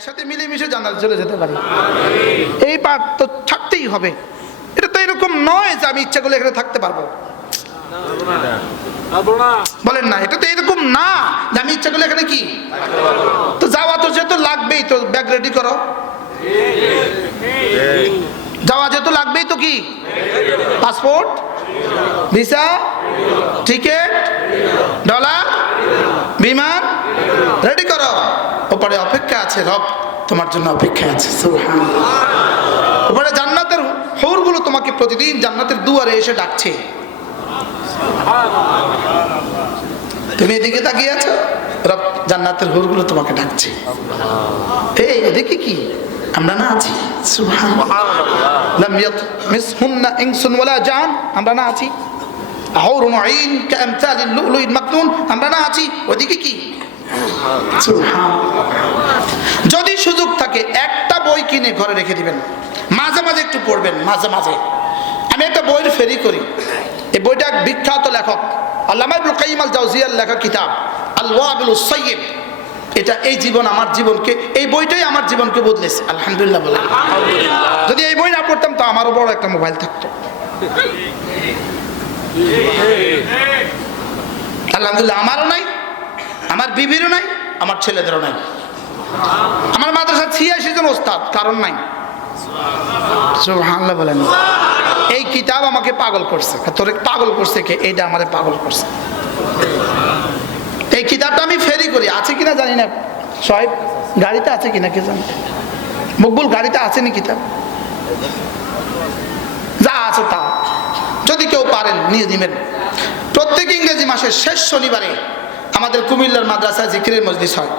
একসাথে মিলেমিশে জান্নাতে চলে যেতে পারি। এই পাঠ তো থাকতেই হবে। এটা তো এরকম নয় যে আমি ইচ্ছা করলে এখানে থাকতে পারবো, বলেন না। এটা তো এরকম না যে আমি ইচ্ছা করলে এখানে কি তো যাওয়া তো যেহেতু লাগবেই, তো ব্যাগ রেডি করো। যাওয়া যেহেতু লাগবেই তো কি পাসপোর্ট, ভিসা, টিকিট, ডলার, বিমান রেডি করো। ওপরে অপেক্ষা আছে, রব তোমার জন্য অপেক্ষায় আছে। সুবহানাল্লাহ। ওপরে জান্নাতের হুরগুলো তোমাকে প্রতিদিন জান্নাতের দুয়ারে এসে ডাকছে। তুমি এদিকে তাকিয়ে আছো, রব জান্নাতের হুরগুলো তোমাকে ডাকছে। এই এদিকে কি আমরা না আছি? সুবহানাল্লাহ। লাম ইয়াতমিসহুন্না ইনসুন ওয়ালা জান, আমরা না আছি? হুরুন আইন কামসালিল লুলুইল মাকনুন, আমরা না আছি? ওদিকে কি? সুবহানাল্লাহ। যদি সুযোগ থাকে একটা বই কিনে ঘরে রেখে দিবেন, মাঝে মাঝে একটু পড়বেন। মাঝে মাঝে আমি একটা বইয়ের ফেরি করি। এই বইটা বিখ্যাত লেখক আল্লামা ইবনুল কাইয়িম আল জাওজিয়ার লেখা কিতাব আল ওয়াবিলুস সাইয়্যিব। এটা এই জীবন আমার জীবনকে, এই বইটাই আমার জীবনকে বদলেছে। আলহামদুলিল্লাহ বলেন। যদি এই বই না পড়তাম তো আমারও বড় একটা মোবাইল থাকতো। আলহামদুলিল্লাহ আমারও নাই, আমার বিবিরও নাই, আমার ছেলেদেরও নাই। আমার মাদ্রাসা ৮৬ জন ওস্তাদ, কারণ নাই। সুবহানাল্লাহ বলেন। এই কিতাব আমাকে পাগল করছে। তোরে পাগল করছে কে? এইটা আমারে পাগল করছে। এই কিতাবটা আমি ফেরি করি, আছে কিনা জানি না। সাহেব গাড়িতে আছে কিনা কে জানে? মকবুল গাড়িতে আছে নি কিতাব? যা আছে তা যদি কেউ পারেন নিয়ে দিবেন। প্রত্যেক ইংরেজি মাসের শেষ শনিবারে আমাদের কুমিল্লার মাদ্রাসায় জিকিরের মজলিস হয়,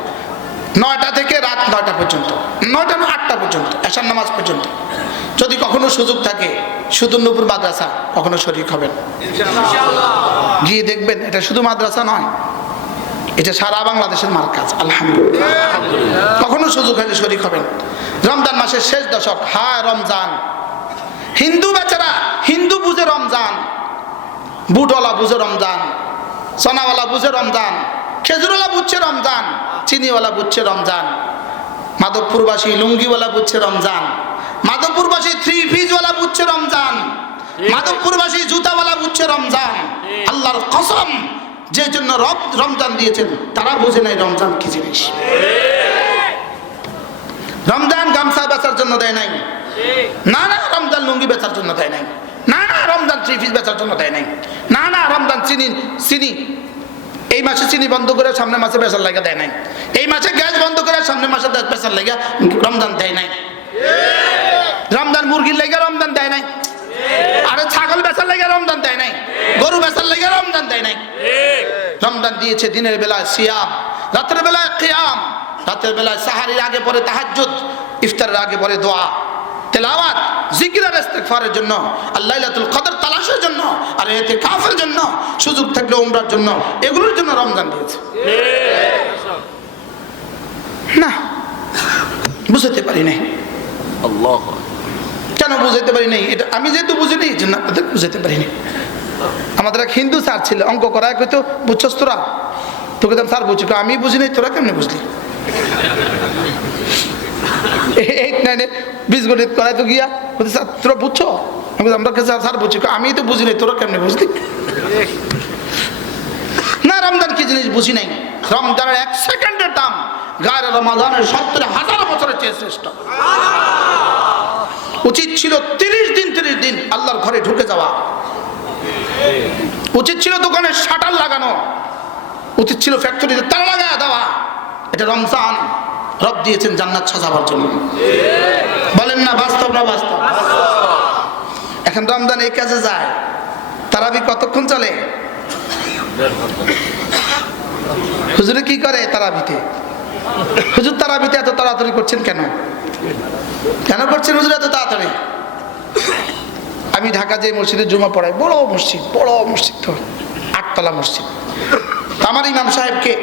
৯টা থেকে রাত ৯টা পর্যন্ত, ৯টা না ৮টা পর্যন্ত, এশার নামাজ পর্যন্ত। যদি কখনো সুযোগ থাকে সুদূরনূপুর মাদ্রাসা কখনো শরীক হবেন, গিয়ে দেখবেন। এটা শুধু মাদ্রাসা নয়, এটা সারা বাংলাদেশের মার্কাজ। আলহামদুলিল্লাহ। কখনো সুযোগ হলে শরীক হবেন। রমজান মাসের শেষ দশক, হায় রমজান। হিন্দু বেচারা হিন্দু বুঝে রমজান, বুটওয়ালা বুঝে রমজান, সোনাওয়ালা বুঝে রমজান, খেজুরওয়ালা বুঝছে রমজান, চিনিওয়ালা বুঝছে রমজান, মাধবপুরবাসী লুঙ্গিওয়ালা বুঝছে রমজান, মাধবপুরবাসী থ্রি পিসওয়ালা বুঝছে রমজান, মাধবপুরবাসী জুতাওয়ালা বুঝছে রমজান। আল্লাহর কসম, যে জন্য রমজান দিয়েছেন তারা বুঝে নাই রমজান কি জিনিস। রমজান গামছা বেচার জন্য দেয় নাই, না না। রমজান লুঙ্গি বেচার জন্য দেয় নাই, না না। রমজান থ্রি পিস বেচার জন্য দেয় নাই, না না। রমজান চিনি এই মাসে চিনি বন্ধ করে সামনে মাসে বেচার লাগা দেয় নাই, এই মাসে গ্যাস বন্ধ করে সামনে মাসে বেচার লাগা রমজান দেয় নাই। রমজান মুরগির লাগা রমজান দেয় নাই, আরে ছাগল বেচার লাগা রমজান দেয় নাই, গরু বেচার লাগা রমজান দেয় নাই। রমজান দিয়েছে দিনের বেলায় সিয়াম, রাতের বেলায় কিয়াম, রাতের বেলায় সাহারির আগে পরে তাহাজ্জুদ, ইফতারের আগে পরে দোয়া, তেলাওয়াত, জিকির আর ইস্তিগফারের জন্য, আর লাইলাতুল কদর তালাশের জন্য, আর ইতিকাফের জন্য, সুযোগ থাকলে উমরার জন্য, এগুলোর জন্য রমজান দিয়েছে। না বুঝতে পারি নাই। আল্লাহ কেন বুঝাইতে পারি নাই? এটা আমি যেহেতু বুঝিনি এই জন্য আপনাদের বুঝাইতে পারিনি। আমাদের এক হিন্দু স্যার ছিল, অঙ্ক করায় কইতো বুঝছস তোরা? তোকে তো স্যার বুঝি, আমি বুঝি নাই, তোরা কেমনে বুঝলি? 8, 9 বীজগণিত করায় তো গিয়া বলতে স্যার তোরা বুঝছো? আমরা স্যার বুঝছি, আমি তো বুঝি নাই, তোরা কেমনে বুঝলি? না, রমজান কি জিনিস বুঝি নাই। রমজানের 1 সেকেন্ডের দাম গায়রে রমাদানের 70,000 বছরের চেয়ে শ্রেষ্ঠ। উচিত ছিল 30 দিন আল্লাহর ঘরে ঢুকে যাওয়া, উচিত ছিল দোকানে শাটার লাগানো, উচিত ছিল ফ্যাক্টরিতে তালা লাগায় দেওয়া। এটা রমজান রব দিয়েছেন জান্নাত সাজাবার জন্য। বলেন না বাস্তব না বাস্তব? এখন রমজান এই কাজে যায়। তারাবি কতক্ষণ চলে? হুজুরে কি করে তারাবিতে? হুজুর তারাবিতে এত তাড়াতাড়ি করছেন কেন? কেন করছেন হুজুর এত তাড়াতাড়ি? আমি ঢাকা যে মসজিদে জুমা পড়াই, বড় মসজিদ তো 8তলা মসজিদ। আমার ইমাম সাহেবকে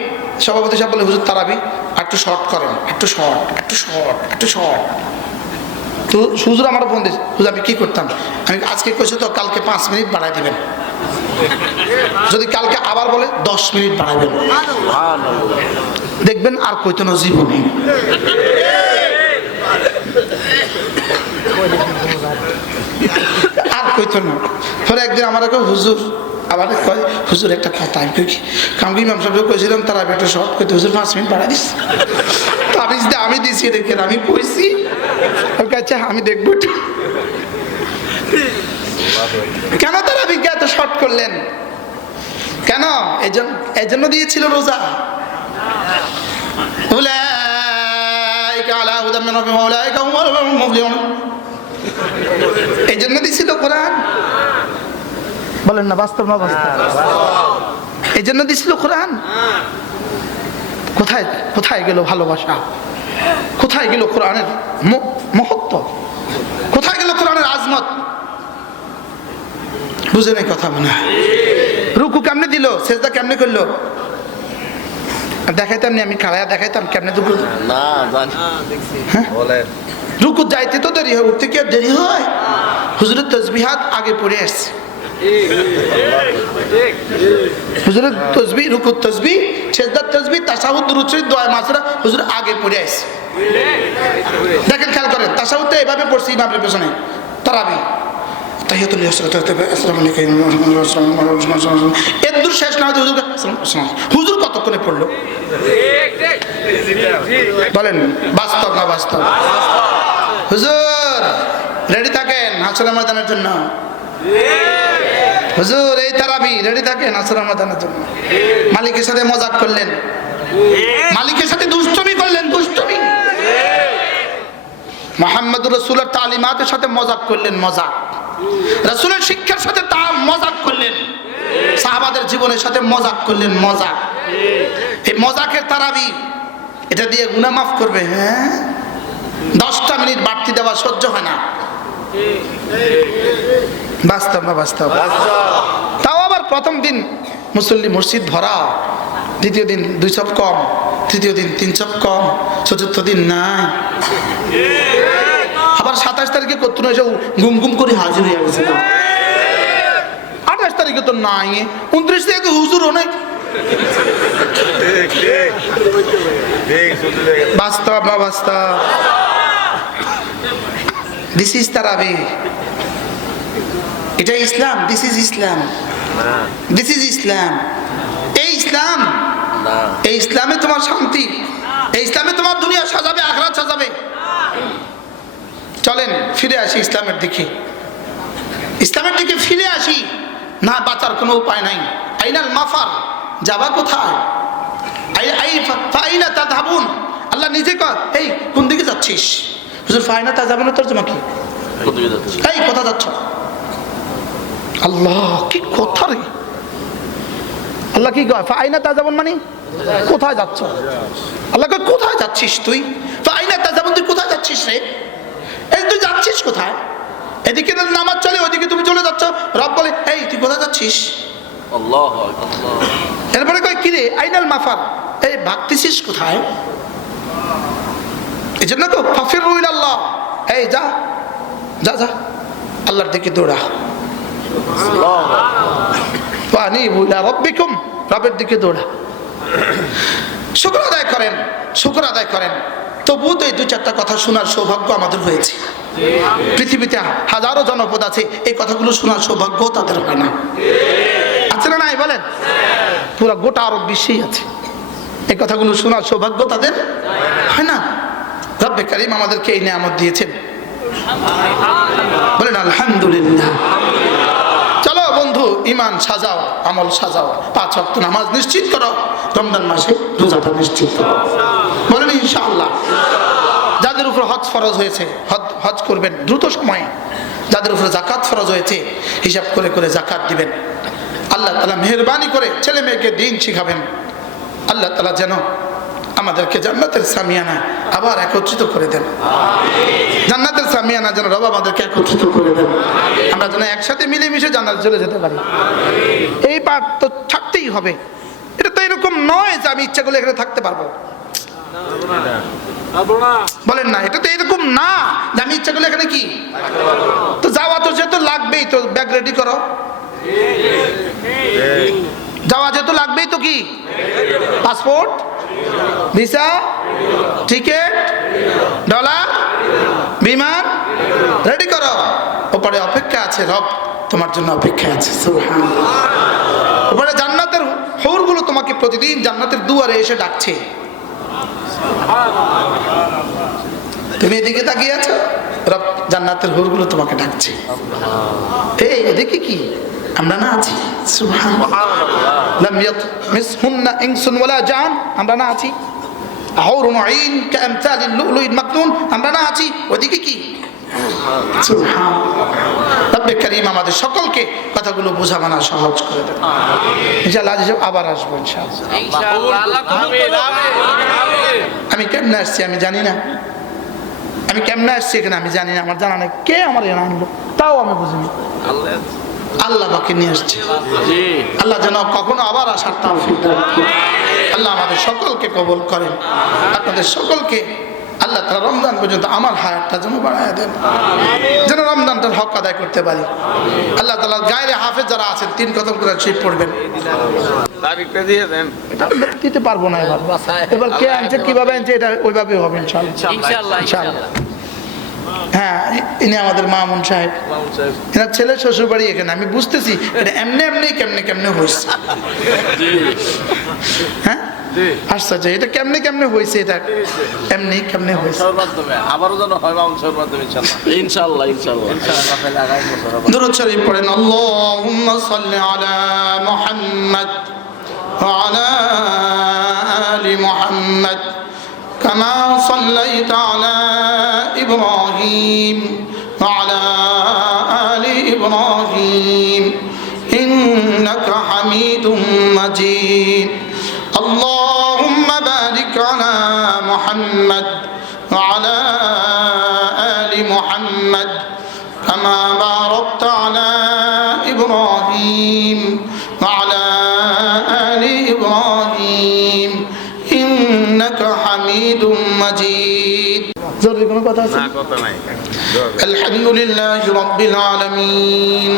সভাপতি সাহেব বলে, হুজুর তারাবি একটু শর্ট করেন, একটু শর্ট। তো হুজুর আমার ফোন দিয়েছে, হুজুর আমি কি করতাম? আমি আজকে কইছি তো কালকে 5 মিনিট বাড়াই দিবেন, যদি কালকে আবার বলে 10 মিনিট বাড়াবেন, দেখবেন আর কইতো না জীবনে। আর কইতো না। পরে একদিন আমার হুজুর আবার কয়, হুজুর একটা কথা আমি কই কি, কামকি ইমাম সাহেব কইছিলাম তারা একটা শর্ট করতে, হুজুর 5 মিনিট বাড়া দিস। তাবিজ দিয়ে আমি দিছি রেখে আমি কইছি, ওর কাছে আমি দেখবো কেন তারা বিজ্ঞাত শর্ট করলেন, কেন? এই জন্য দিয়েছিল রোজা। এই জন্য দিছিল কোরআন, বলেন না বাস্তব না বাস্তব? এই জন্য দিছিল কোরআন। কোথায় কোথায় গেল ভালোবাসা? কোথায় গেল কোরআনের মহত্ব? কোথায় গেল কোরআনের আজমত? বুঝে নাই কথা মনে হয়। রুকু কেমনে দিল, সেজদা কেমনে করলো দেখাইতাম নি, আমি খাড়ায়া দেখাইতাম কেমনে রুকু। রুকু যাইতে তো দেরি হয়, উঠতে কি আর দেরি হয়? হুজুরের তাসবিহাত আগে পড়ে আসছে, হুজুরের তাসবিহ, রুকুর তাসবিহ, সেজদার তাসবিহ, তাশাহুদ, দুরূদ শরীফ, দোয়া মাসুরা হুজুর আগে পড়ে আসছে। দেখেন খেয়াল করেন, তাশাহুদটা এভাবে পড়ছি ইমামের পেছনে, তারাবি তাহিয়াতুল আসসালামু আলাইকুম, এর দূর শেষ না হতে হুজুর কতক্ষণে পড়লো? বলেন বাস্তব না বাস্তব? হুজুর রেডি থাকেন হাসরের ময়দানের জন্য, হুজুর এই তারাবি রেডি থাকেন হাসরের ময়দানের জন্য। মালিকের সাথে মজাক করলেন, মালিকের সাথে দুষ্টমি করলেন, দুষ্টমি। মুহাম্মদুর রাসূলের তালিমাতের সাথে মজাক করলেন, মজাক। রাসূলের শিক্ষার সাথে তা মজাক করলেন, সাহাবাদের জীবনের সাথে মজাক করলেন, মজাক। এই মজাকের তারাবি, এটা দিয়ে গুনাহ মাফ করবে? হ্যাঁ, 10টা মিনিট বাড়তি দেওয়া সহ্য হয় না। বাস্তব না বাস্তব? তাও আবার প্রথম দিন মুসল্লি মসজিদ ভরা, দ্বিতীয় দিন 2 সব কম, তৃতীয় দিন 3 সব কম, চতুর্থ দিন নাই। আবার 27 তারিখে কত না এসে গুম গুম করে হাজির হয়ে গেছে, 28 তারিখে তো নাই, 29 তারিখে তো হুজুরও নাই। বাস্তব না বাস্তব? দিস ইজ তারাবি, এটা ইসলাম, this is Islam, this is Islam. এই ইসলাম, এই ইসলামে তোমার শান্তি, এই ইসলামে তোমার দুনিয়া সাজাবে, আখিরাত সাজাবে। চলেন ফিরে আসি ইসলামের দিকে, ইসলামের দিকে ফিরে আসি, না বাঁচার কোনো উপায় নাই। আইনাল মাফার, যাবা কোথায়? ফাইনা তাযহাবুন, আল্লাহ নিজে কয়, এই কোন দিকে যাচ্ছিস? হুজুর ফাইনা তাযহাবুনের তরজমা কি? এই কোথা যাচ্ছ? আল্লাহ কি কথা রে, আল্লাহ কি কয়? ফাইনা তাযহাবুন মানে কোথায় যাচ্ছ? আল্লাহ কয় কোথায় যাচ্ছিস তুই? ফাইনা তাযহাবুন, তুই কোথায় যাচ্ছিস রে? এই তুই যাচ্ছিস কোথায়? এদিকে নামাজ চলে, ওইদিকে তুমি চলে যাচ্ছ। রব বলে, এই তুই কোথায় যাচ্ছিস? আল্লাহ আল্লাহ। এরপরে কয় কি রে? আইনাল মাফার, এই ভাগতেছিস কোথায়? এই জন্য তো ফাফিরু ইলাল্লাহ, এই যা যা যা আল্লাহর দিকে দৌড়া। ওয়ানিবু ইলা রাব্বিকুম, রবের দিকে দৌড়া। শুকর আদায় করেন, শুকর আদায় করেন। তবুও তো এই 2-4টা কথা শোনার সৌভাগ্য আমাদের হয়েছে। পৃথিবীতে হাজারো জনপদ আছে, এই কথাগুলো শোনার সৌভাগ্য তাদের হয় না। আছে না নাই বলেন? পুরো গোটা আরব বিশ্বেই আছে, এই কথাগুলো শোনার সৌভাগ্য তাদের হয় না। রব্বে কারীম আমাদেরকে এই নিয়ামত দিয়েছেন, বলেন আলহামদুলিল্লাহ। চলো বন্ধু, ইমান সাজাও, আমল সাজাও, 5 ওয়াক্ত নামাজ নিশ্চিত করো, রমজান মাসে রোজাটা নিশ্চিত করো, বলেন ইনশাআল্লাহ। যাদের উপর হজ ফরজ হয়েছে হজ করবেন দ্রুত সময়ে, যাদের উপর যাকাত ফরজ হয়েছে হিসাব করে করে যাকাত দিবেন। আল্লাহ তাআলা মেহেরবানি করে ছেলে মেয়েকে দিন শিখাবেন। আল্লাহ তাআলা যেন আমাদেরকে জান্নাতের সামিয়ানা আবার একত্রিত করে দেন, জান্নাতের সামিয়ানা যেন রব আমাদেরকে একত্রিত করে দেন, আমরা যেন একসাথে মিলেমিশে জান্নাতে চলে যেতে পারি। এই পাঠ তো থাকতেই হবে, এটা তো এরকম নয় যে আমি ইচ্ছা করলে এখানে থাকতে পারবো, বলেন না, এটা তো এরকম না যে আমি ইচ্ছা করলে এখানে কি তো যাওয়া তো যেহেতু লাগবেই, তো ব্যাগ রেডি করো, যাওয়া যেহেতু লাগবেই, তো কি পাসপোর্ট, ভিসা, টিকিট, ডলার, বিমান রেডি করো। উপরে অপেক্ষা আছে, রব তোমার জন্য অপেক্ষা আছে। সুবহানাল্লাহ। উপরে জান্নাতের হুরগুলো তোমাকে প্রতিদিন জান্নাতের দুয়ারে এসে ডাকছে, তুমি এদিকে তাকিয়ে আছো, রব জান্নাতের হুরগুলো তোমাকে ডাকছে, এই এদিকে কি আমরা না আছি? সুবহানাল্লাহ। লাম ইয়াতমিসহুন্না ইনসুন ওয়ালা জান, আমরা না আছি? হুরুন আইন কামসালিল লুলুইল মাকনুন, আমরা না আছি? ওদিকে কি? সুবহানাল্লাহ। রব্বে কারীম আমাদের সকলকে কথাগুলো বোঝাবানা সহজ করে দেন ইনশাআল্লাহ। আবার আসবো ইনশাআল্লাহ। আমি কেমনে আসছি আমি জানি না, আমি কেমনে আসছি এখানে আমি জানি না, আমার জানা নেই কে আমার এখানে আনলো, তাও আমি বুঝিনি। আল্লাহ বাকি নিয়ে আসছে। আল্লাহ যেন কখনো আবার আসার তৌফিক দান করেন। আল্লাহ আমাদের সকলকে কবুল করেন, আপনাদের সকলকে আল্লাহ তাআলা রমজান পর্যন্ত আমার হায়াতটা যেন বাড়ায় দেন, যেন রমজানটার হক আদায় করতে পারি। আল্লাহ তাআলা গায়রে হাফেজ যারা আছেন 3 খতম করে শরীফ পড়বেন, তারিখটা দিয়ে দেন। দিতে পারবো না এবার কে আনছে কিভাবে আনছে এটা ওইভাবে হবে ইনশাআল্লাহ। হ্যাঁ, ইনি আমাদের মামুন সাহেব, এনার ছেলে শ্বশুর বাড়ি এখানে। আমি বুঝতেছি এটা এমনি এমনি কেমনে হয়েছে। হ্যাঁ আশ্চর্য, এটা কেমনে কেমনে হয়েছে, এটা এমনি কেমনে হয়েছে। আবারও যেন হয় মামুন সাহেব মাধ্যমে ইনশাআল্লাহ। দুরূদ শরীফ পড়েন। আল্লাহুম্মা সাল্লি আলা মুহাম্মাদ ওয়া আলা আলি মুহাম্মাদ কামা সাল্লাইতা আলা ইব্রাহিম ওয়া আলা আলি ইব্রাহিম ইন্নাকা হামিদুম মাজিদ। اللهم بارك على محمد وعلى آل محمد كما باركت على إبراهيم وعلى آل إبراهيم إنك حميد مجيد. الحمد لله رب العالمين،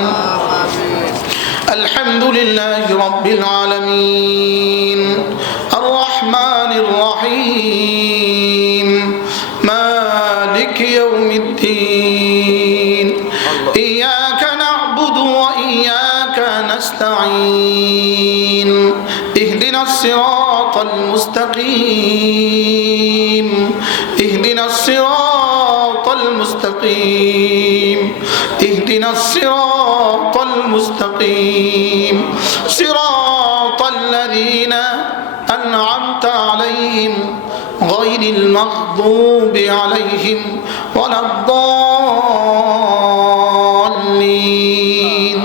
الحمد لله رب العالمين، الرحمن الرحيم، مالك يوم الدين، إياك نعبد وإياك نستعين، اهدنا الصراط المستقيم، اهدنا الصراط المستقيم، اهدنا الصراط المستقيم، صراط الذين أنعمت عليهم غير المغضوب عليهم ولا الضالين،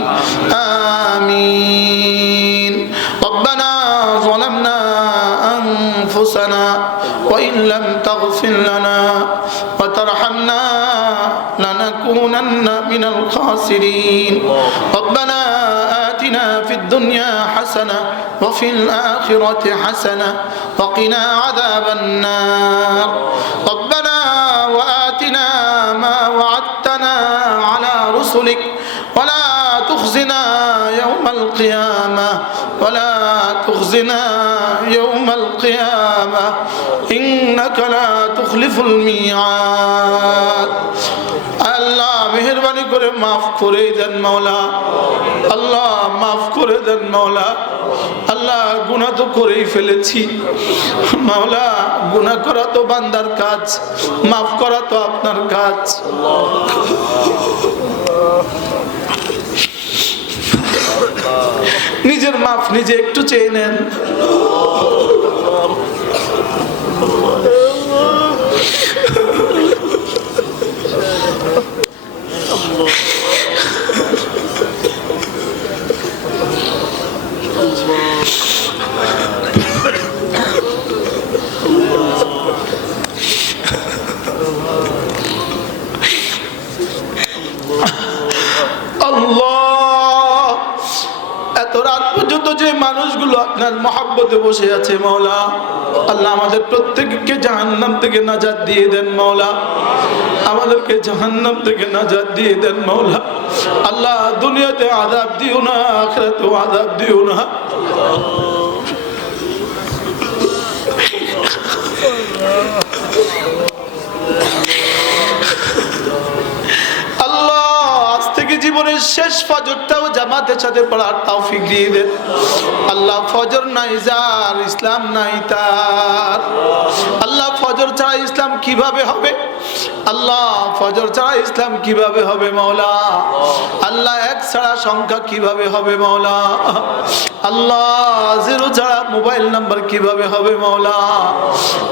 آمين. ربنا ظلمنا أنفسنا وإن لم تغفر لنا وترحمنا لنكونن من الخاسرين. ربنا آتنا في الدنيا حسنة وفي الآخرة حسنة وقنا عذاب النار. ربنا وآتنا ما وعدتنا على رسلك ولا تخزنا يوم القيامة، ولا تخزنا يوم القيامة إنك لا تخلف الميعاد. আল্লাহ মেহেরবানি করে মাফ করে দেন মাওলা, আল্লাহ মাফ করে দেন মাওলা। আল্লাহ গুনাহ তো করেই ফেলেছি মাওলা, গুনাহ করা তো বান্দার কাজ, মাফ করা তো আপনার কাজ। নিজের মাফ নিজে একটু চেয়ে নেন। যে মানুষগুলো আপনার মহব্বতে বসে আছে মাওলা, আল্লাহ আমাদের প্রত্যেককে জাহান্নাম থেকে নাজাত দিয়ে দেন মাওলা, আমাদেরকে জাহান্নাম থেকে নাজাত দিয়ে দেন মাওলা। আল্লাহ দুনিয়াতে আযাব দিও না, আখিরাতেও আযাব দিও না। আল্লাহ আজ থেকে ফজরটাও জামাতের সাথে পড়ার তৌফিক দিয়ে দেন আল্লাহ। ফজর নাই যার, ইসলাম নাই তার। আল্লাহ ফজর ছাড়া ইসলাম কিভাবে হবে? আল্লাহ ফজর ছাড়া ইসলাম কিভাবে হবে মওলা? আল্লাহ এক ছাড়া সংখ্যা কিভাবে হবে মওলা? আল্লাহ জিরো ছাড়া মোবাইল নাম্বার কিভাবে হবে মওলা?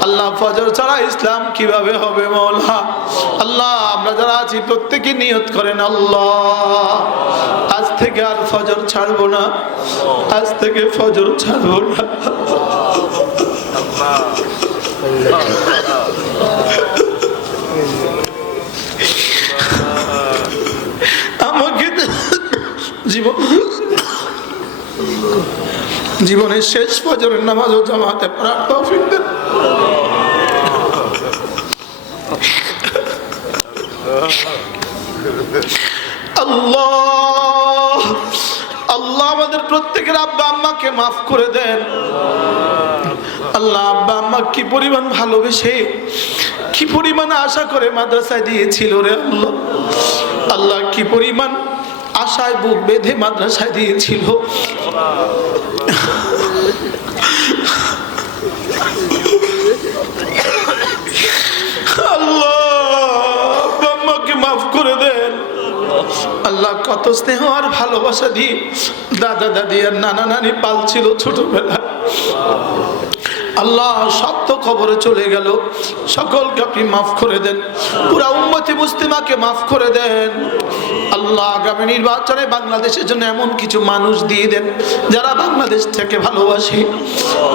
আল্লাহ ফজর ছাড়া ইসলাম কিভাবে হবে মওলা? আল্লাহ আমরা যারা আছি প্রত্যেকে নিয়ত করেন আল্লাহ আজ থেকে আর ফজর ছাড়বো না, আজ থেকে ফজর ছাড়বো না। আমাকে জীবনের শেষ ফজরের নামাজও জামাতে পড়ার তৌফিক দেন। আল্লাহ আল্লাহ আমাদের প্রত্যেকের আব্বা আম্মাকে মাফ করে দেন আল্লাহ। আব্বা আম্মা কি পরিমাণ ভালোবেসে, কি পরিমাণ আশা করে মাদ্রাসায় দিয়েছিল রে আল্লাহ। আল্লাহ কি পরিমাণ আশায় বুক বেঁধে মাদ্রাসায় দিয়েছিল। আল্লাহ আম্মাকে মাফ করে দেন আল্লাহ। কত স্নেহ আর ভালোবাসা দিয়ে দাদা দাদি আর নানা নানি পালছিল ছোটবেলা। আল্লাহ সব তো খবরে চলে গেল, সকলকে আপনি মাফ করে দেন। পুরা উম্মতে মুসলিমাকে মাফ করে দেন আল্লাহ। আগামী নির্বাচনে বাংলাদেশের জন্য এমন কিছু মানুষ দিয়ে দেন যারা বাংলাদেশ থেকে ভালোবাসে,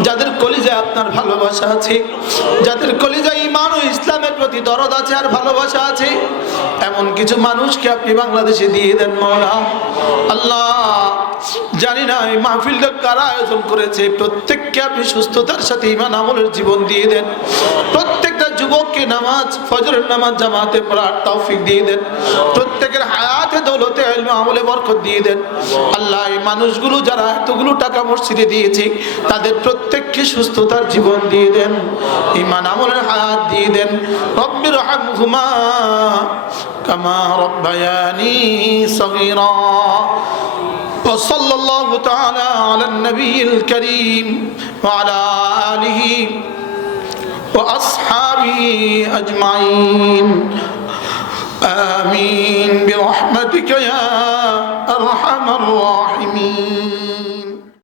যাদের কলিজায় আপনার ভালোবাসা আছে, যাদের কলিজায় ঈমান ও ইসলামের প্রতি দরদ আছে আর ভালোবাসা আছে, এমন কিছু মানুষকে আপনি বাংলাদেশে দিয়ে দেন মওলা। আল্লাহ জানি না এই মাহফিলটা কারা আয়োজন করেছে, প্রত্যেককে আপনি সুস্থতার সাথে ঈমান আমলের জীবন দিয়ে দেন। প্রত্যেকটা যুবককে নামাজ ফজরের নামাজ জামাতে পড়ার তৌফিক দিয়ে দেন। প্রত্যেকের হায়াতে দৌলতে ইলম আমলে বরকত দিয়ে দেন আল্লাহ। এই মানুষগুলো যারা এতগুলো টাকা মসজিদে দিয়েছে তাদের প্রত্যেককে সুস্থতার জীবন দিয়ে দেন, ঈমান আমলের হায়াত দিয়ে দেন। রব্বির রহমহুমা কামা রব্বায়ানি সগীরা। وصلى الله تعالى على النبي الكريم وعلى آله وأصحابه أجمعين آمين برحمتك يا أرحم الراحمين.